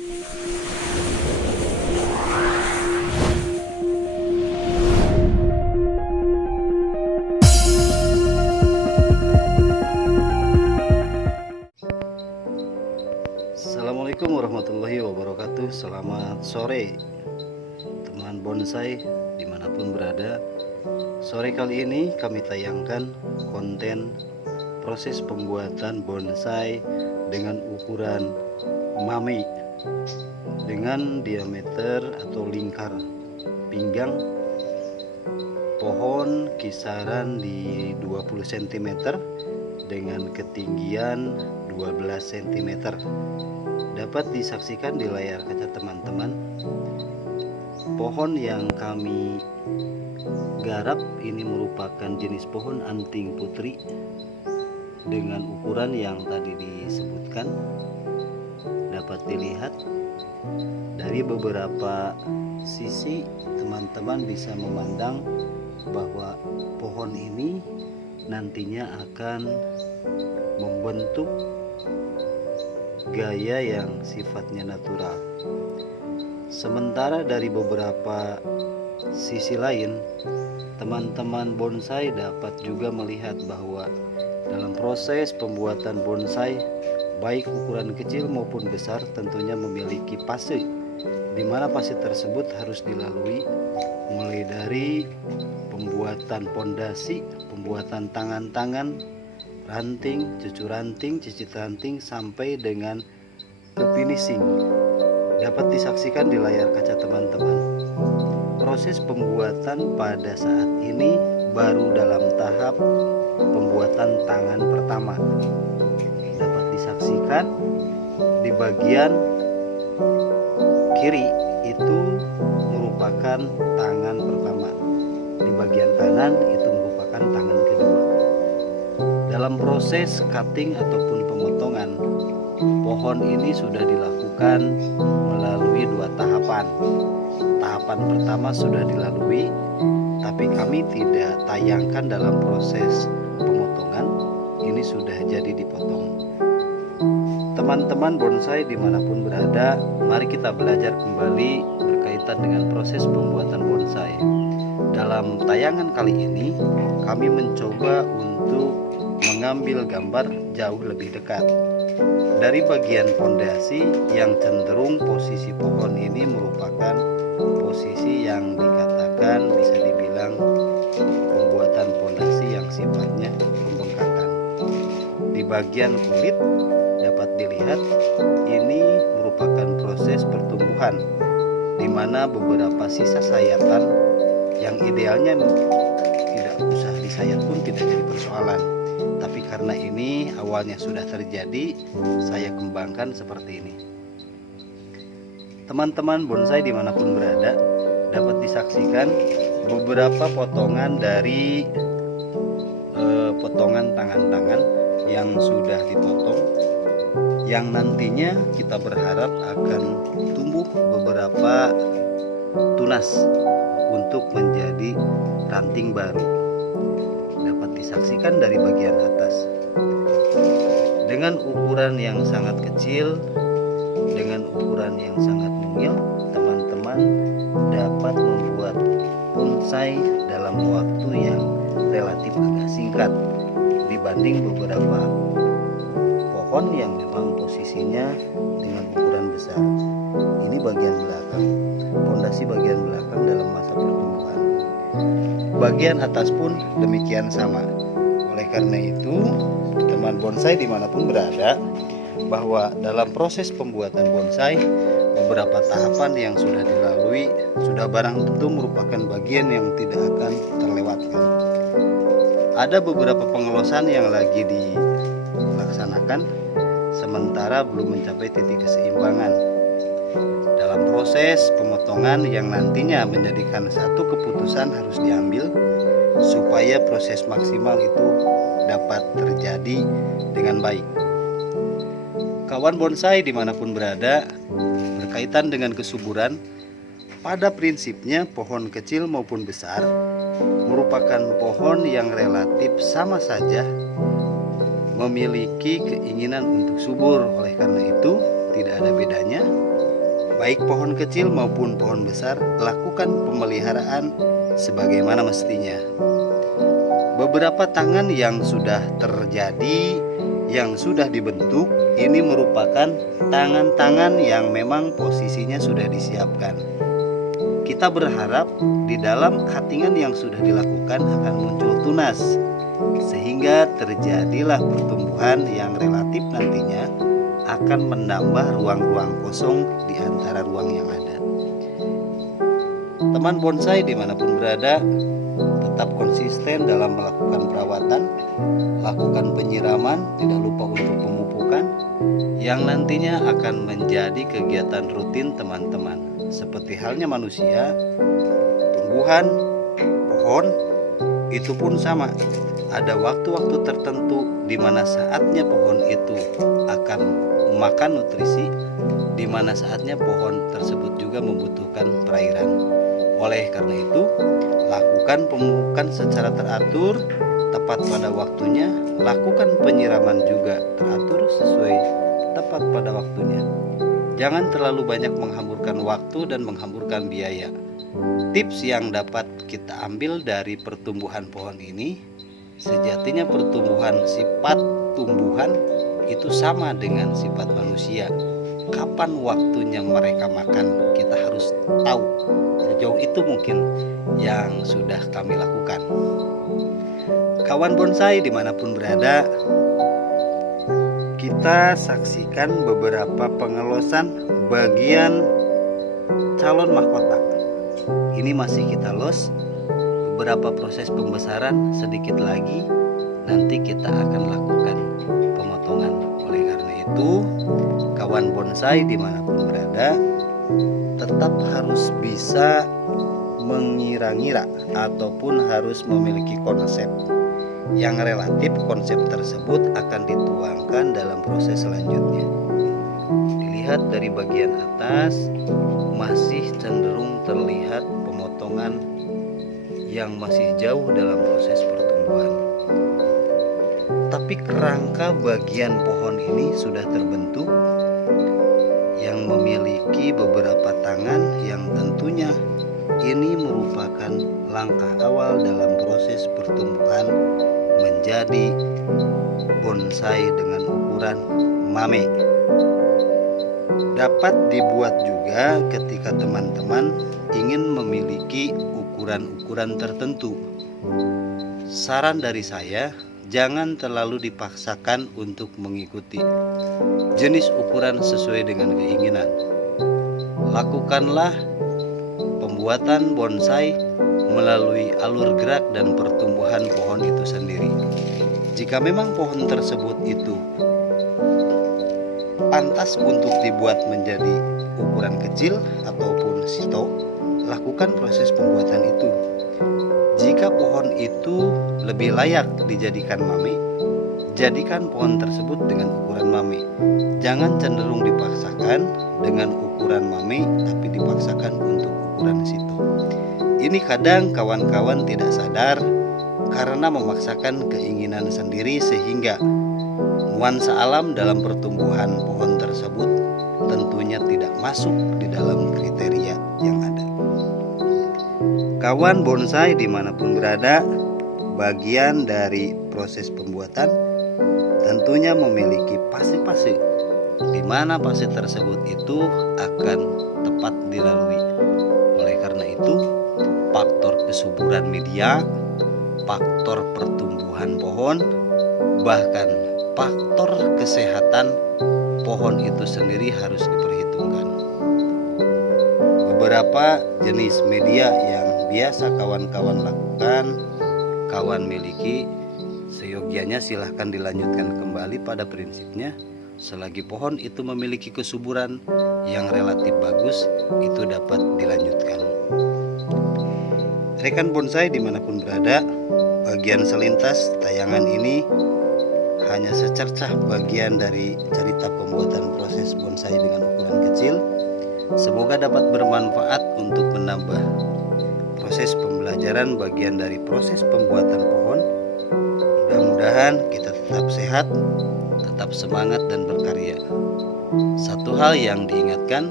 Assalamualaikum warahmatullahi wabarakatuh. Selamat sore teman bonsai dimanapun berada. Sore kali ini kami tayangkan konten proses pembuatan bonsai dengan ukuran mame dengan diameter atau lingkar pinggang pohon kisaran di 20 cm dengan ketinggian 12 cm. Dapat disaksikan di layar kaca teman-teman, pohon yang kami garap ini merupakan jenis pohon anting putri dengan ukuran yang tadi disebutkan. Dapat dilihat dari beberapa sisi, teman-teman bisa memandang bahwa pohon ini nantinya akan membentuk gaya yang sifatnya natural. Sementara dari beberapa sisi lain, teman-teman bonsai dapat juga melihat bahwa dalam proses pembuatan bonsai, baik ukuran kecil maupun besar, tentunya memiliki fase, di mana fase tersebut harus dilalui mulai dari pembuatan pondasi, pembuatan tangan-tangan, ranting, cucu ranting, cicit ranting, sampai dengan ke finishing. Dapat disaksikan di layar kaca teman-teman. Proses pembuatan pada saat ini baru dalam tahap pembuatan tangan pertama. Dapat disaksikan di bagian kiri itu merupakan tangan pertama, di bagian kanan itu merupakan tangan kedua. Dalam proses cutting ataupun pemotongan, pohon ini sudah dilakukan melalui dua tahapan. Tahapan pertama sudah dilalui, tapi kami tidak tayangkan dalam proses pemotongan. Ini sudah jadi dipotong. Teman-teman bonsai dimanapun berada, mari kita belajar kembali berkaitan dengan proses pembuatan bonsai. Dalam tayangan kali ini, kami mencoba untuk mengambil gambar jauh lebih dekat dari bagian pondasi yang cenderung posisi pohon ini merupakan posisi yang dikatakan bisa dibilang pembuatan pondasi yang sifatnya pembengkakan. Di bagian kulit dapat dilihat ini merupakan proses pertumbuhan, di mana beberapa sisa sayatan yang idealnya tidak usah disayat pun tidak jadi persoalan. Tapi karena ini awalnya sudah terjadi, saya kembangkan seperti ini. Teman-teman bonsai dimanapun berada, dapat disaksikan beberapa potongan dari potongan tangan-tangan yang sudah dipotong, yang nantinya kita berharap akan tumbuh beberapa tunas untuk menjadi ranting baru. Dapat disaksikan dari bagian atas dengan ukuran yang sangat kecil, dengan ukuran yang sangat mungil, teman-teman dapat membuat bonsai dalam waktu yang relatif agak singkat dibanding beberapa pohon yang memang posisinya dengan ukuran besar. Ini bagian belakang, pondasi bagian belakang dalam masa pertumbuhan. Bagian atas pun demikian sama. Oleh karena itu, teman bonsai dimanapun berada, bahwa dalam proses pembuatan bonsai, beberapa tahapan yang sudah dilalui sudah barang tentu merupakan bagian yang tidak akan terlewatkan. Ada beberapa pengelosan yang lagi dilaksanakan, sementara belum mencapai titik keseimbangan. Dalam proses pemotongan yang nantinya menjadikan satu keputusan harus diambil supaya proses maksimal itu dapat terjadi dengan baik. Kawan bonsai dimanapun berada, berkaitan dengan kesuburan, pada prinsipnya pohon kecil maupun besar merupakan pohon yang relatif sama saja memiliki keinginan untuk subur. Oleh karena itu tidak ada bedanya Baik pohon kecil maupun pohon besar, lakukan pemeliharaan sebagaimana mestinya. Beberapa tangan yang sudah terjadi, yang sudah dibentuk, ini merupakan tangan-tangan yang memang posisinya sudah disiapkan. Kita berharap di dalam cuttingan yang sudah dilakukan akan muncul tunas, sehingga terjadilah pertumbuhan yang relatif nantinya akan menambah ruang-ruang kosong di antara ruang yang ada. Teman bonsai dimanapun berada, tetap konsisten dalam melakukan perawatan, lakukan penyiraman, tidak lupa untuk pemupukan, yang nantinya akan menjadi kegiatan rutin teman-teman. Seperti halnya manusia, tumbuhan, pohon, itu pun sama. Ada waktu-waktu tertentu di mana saatnya pohon itu akan makan nutrisi, di mana saatnya pohon tersebut juga membutuhkan perairan. Oleh karena itu, lakukan pemupukan secara teratur, tepat pada waktunya, lakukan penyiraman juga teratur sesuai tepat pada waktunya. Jangan terlalu banyak menghamburkan waktu dan menghamburkan biaya. Tips yang dapat kita ambil dari pertumbuhan pohon ini, sejatinya pertumbuhan sifat tumbuhan itu sama dengan sifat manusia. Kapan waktunya mereka makan, kita harus tahu. Sejauh itu mungkin yang sudah kami lakukan. Kawan bonsai dimanapun berada, kita saksikan beberapa pengelosan bagian calon mahkota. Ini masih kita los. Beberapa proses pembesaran sedikit lagi, nanti kita akan lakukan pemotongan. Oleh karena itu, kawan bonsai dimanapun berada, tetap harus bisa mengira-ngira ataupun harus memiliki konsep yang relatif. Konsep tersebut akan dituangkan dalam proses selanjutnya. Dilihat dari bagian atas, masih cenderung terlihat pemotongan yang masih jauh dalam proses pertumbuhan. Tapi kerangka bagian pohon ini sudah terbentuk, yang memiliki beberapa tangan, yang tentunya ini merupakan langkah awal dalam proses pertumbuhan menjadi bonsai dengan ukuran mame. Dapat dibuat juga ketika teman-teman ingin memiliki ukuran-ukuran tertentu. Saran dari saya, jangan terlalu dipaksakan untuk mengikuti jenis ukuran sesuai dengan keinginan. Lakukanlah pembuatan bonsai melalui alur gerak dan pertumbuhan pohon itu sendiri. Jika memang pohon tersebut itu pantas untuk dibuat menjadi ukuran kecil ataupun sito, lakukan proses pembuatan itu. Jika pohon itu lebih layak dijadikan mame, jadikan pohon tersebut dengan ukuran mame. Jangan cenderung dipaksakan dengan ukuran mame, tapi dipaksakan untuk ukuran sito. Ini kadang kawan-kawan tidak sadar karena memaksakan keinginan sendiri, sehingga nuansa alam dalam pertumbuhan pohon tersebut tentunya tidak masuk di dalam kriteria yang ada. Kawan bonsai dimanapun berada, bagian dari proses pembuatan tentunya memiliki fase-fase, di mana fase tersebut itu akan tepat dilalui. Oleh karena itu, faktor kesuburan media, faktor pertumbuhan pohon, bahkan faktor kesehatan pohon itu sendiri harus diperhitungkan. Beberapa jenis media yang biasa kawan-kawan lakukan, kawan miliki, seyogianya silahkan dilanjutkan kembali pada prinsipnya. Selagi pohon itu memiliki kesuburan yang relatif bagus, itu dapat dilanjutkan. Rekan bonsai dimanapun berada, bagian selintas tayangan ini hanya secercah bagian dari cerita pembuatan proses bonsai dengan ukuran kecil. Semoga dapat bermanfaat untuk menambah proses pembelajaran bagian dari proses pembuatan pohon. Mudah-mudahan kita tetap sehat, tetap semangat dan berkarya. Satu hal yang diingatkan,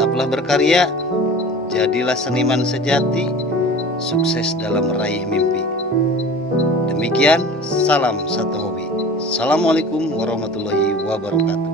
tetaplah berkarya, jadilah seniman sejati, sukses dalam meraih mimpi. Demikian, salam satu hobi. Assalamualaikum warahmatullahi wabarakatuh.